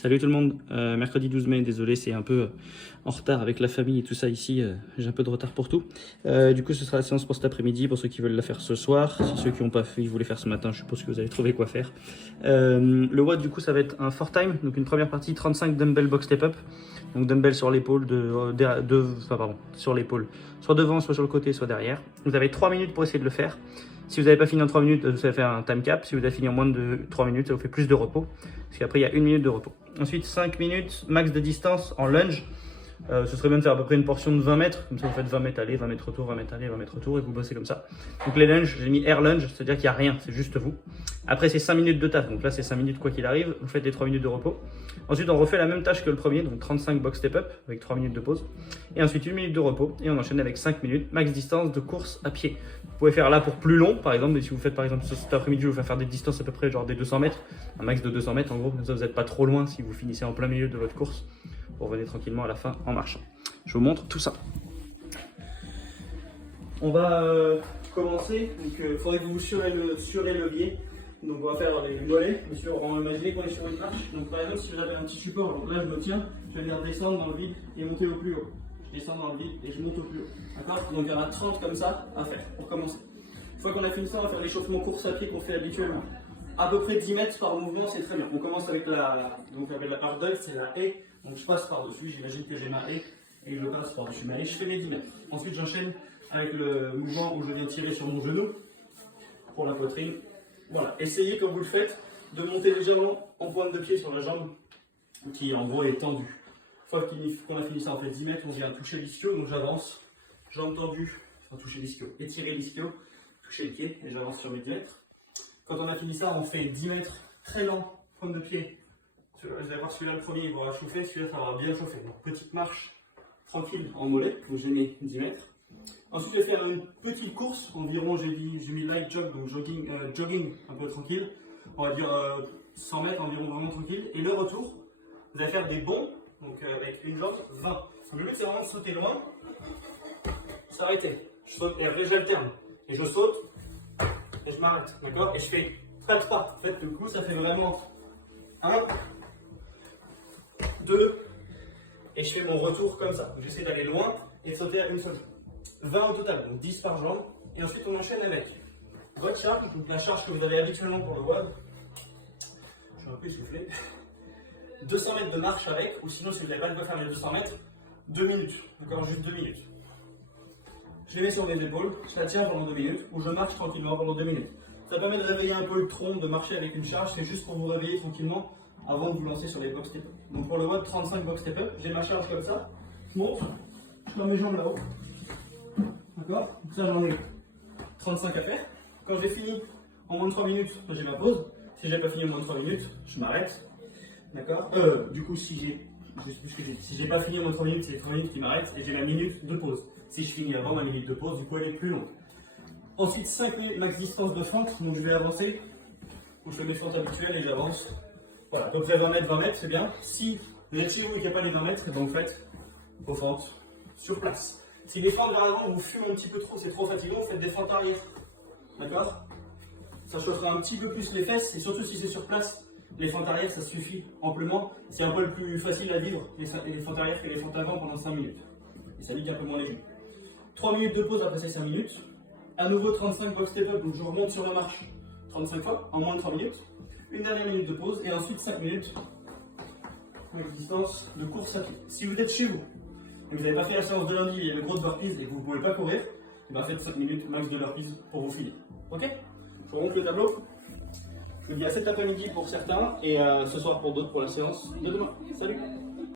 Salut tout le monde, mercredi 12 mai, désolé c'est un peu en retard avec la famille et tout ça ici, j'ai un peu de retard pour tout. Du coup ce sera la séance pour cet après-midi, pour ceux qui veulent la faire ce soir. Si ceux qui n'ont pas fait, ils voulaient faire ce matin, je suppose que vous allez trouver quoi faire. Le WOD du coup ça va être un 4 time, donc une première partie 35 dumbbell box step up. Donc dumbbell sur l'épaule, sur l'épaule, soit devant, soit sur le côté, soit derrière. Vous avez 3 minutes pour essayer de le faire. Si vous n'avez pas fini en 3 minutes, vous allez faire un time cap. Si vous avez fini en moins de 3 minutes, ça vous fait plus de repos. Parce qu'après, il y a 1 minute de repos. Ensuite, 5 minutes max de distance en lunge. Ce serait bien de faire à peu près une portion de 20 mètres. Comme ça, vous faites 20 mètres aller, 20 mètres retour, 20 mètres aller, 20 mètres retour et vous bossez comme ça. Donc les lunges, j'ai mis air lunge, c'est-à-dire qu'il n'y a rien, c'est juste vous. Après, c'est 5 minutes de taf. Donc là, c'est 5 minutes quoi qu'il arrive. Vous faites les 3 minutes de repos. Ensuite, on refait la même tâche que le premier, donc 35 box step up avec 3 minutes de pause. Et ensuite, 1 minute de repos. Et on enchaîne avec 5 minutes max distance de course à pied. Vous pouvez faire là pour plus long, par exemple. Et si vous faites par exemple cet après-midi, je vais faire des distances à peu près genre des 200 mètres, un max de 200 mètres en gros. Comme ça, vous n'êtes pas trop loin si vous finissez en plein milieu de votre course. Vous revenez tranquillement à la fin en marchant. Je vous montre tout ça. On va commencer. Donc, il faudrait que vous surélevez. Donc, on va faire les mollets. On va imaginer qu'on est sur une marche. Donc, par exemple, si vous avez un petit support, donc là je me tiens, je vais venir descendre dans le vide et monter au plus haut. Je descends dans le vide et je monte au plus haut. D'accord? Donc, il y en a 30 comme ça à faire pour commencer. Une fois qu'on a fini ça, on va faire l'échauffement course à pied qu'on fait habituellement. À peu près 10 mètres par mouvement, c'est très bien. On commence avec la hurdle, c'est la haie. Donc, je passe par-dessus. J'imagine que j'ai ma haie et je passe par-dessus ma haie. Je fais les 10 mètres. Ensuite, j'enchaîne avec le mouvement où je viens tirer sur mon genou pour la poitrine. Voilà, essayez quand vous le faites de monter légèrement en pointe de pied sur la jambe qui en gros est tendue. Une fois qu'on a fini ça, on fait 10 mètres, on vient toucher l'ischio, donc j'avance, jambe tendue, enfin toucher l'ischio, étirer l'ischio, toucher le pied et j'avance sur mes 10 mètres. Quand on a fini ça, on fait 10 mètres très lent, pointe de pied. Vous allez voir celui-là le premier, il va chauffer, celui-là ça va bien chauffer. Donc petite marche tranquille en mollet, donc j'ai mis 10 mètres. Ensuite, je vais faire une petite course, environ, j'ai mis light jog, donc jogging un peu tranquille. On va dire 100 mètres environ vraiment tranquille. Et le retour, vous allez faire des bonds, donc avec une jambe 20. Le but c'est vraiment de sauter loin, s'arrêter. Je saute et après j'alterne. Et je saute et je m'arrête, d'accord? Et je fais très pas. En fait, le coup, ça fait vraiment 1, 2, et je fais mon retour comme ça. J'essaie d'aller loin et de sauter à une seule jambe. 20 au total, donc 10 par jambe. Et ensuite, on enchaîne avec votre charge, donc la charge que vous avez habituellement pour le WOD. Je suis un peu essoufflé. 200 mètres de marche avec, ou sinon, si vous n'avez pas de quoi faire les 200 mètres, 2 minutes. D'accord, juste 2 minutes. Je les mets sur mes épaules, je la tiens pendant 2 minutes, ou je marche tranquillement pendant 2 minutes. Ça permet de réveiller un peu le tronc, de marcher avec une charge, c'est juste pour vous réveiller tranquillement avant de vous lancer sur les box step up. Donc pour le WOD 35 box step up, j'ai ma charge comme ça, je monte, je mets mes jambes là-haut. D'accord? Donc ça j'en ai 35 à faire. Quand j'ai fini en moins de 3 minutes, j'ai ma pause. Si j'ai pas fini en moins de 3 minutes, je m'arrête. D'accord? Du coup, si j'ai pas fini en moins de 3 minutes, c'est les 3 minutes qui m'arrêtent et j'ai la minute de pause. Si je finis avant ma minute de pause, du coup elle est plus longue. Ensuite 5 minutes max distance de fente, donc je vais avancer. Donc je fais mes fentes habituelles et j'avance. Voilà, à peu près 20 mètres, c'est bien. Si vous êtes chez vous et qu'il n'y a pas les 20 mètres, et ben vous faites vos fentes sur place. Si les fentes vers l'avant vous fument un petit peu trop, c'est trop fatigant, faites des fentes arrière. D'accord? Ça chauffera un petit peu plus les fesses et surtout si c'est sur place, les fentes arrière ça suffit amplement. C'est un peu plus facile à vivre les fentes arrière que les fentes avant pendant 5 minutes. Et ça ligue un peu moins les genoux. 3 minutes de pause après ces 5 minutes. À nouveau 35 box step up, donc je remonte sur la marche 35 fois en moins de 3 minutes. Une dernière minute de pause et ensuite 5 minutes avec distance de course à pied. Si vous êtes chez vous, et vous n'avez pas fait la séance de lundi, il y a le gros de burpees et que vous ne pouvez pas courir, et bien faites 5 minutes max de burpees pour vous finir. Ok? Je vous montre le tableau. Je vous dis à cet après-midi pour certains et ce soir pour d'autres pour la séance de demain. Salut!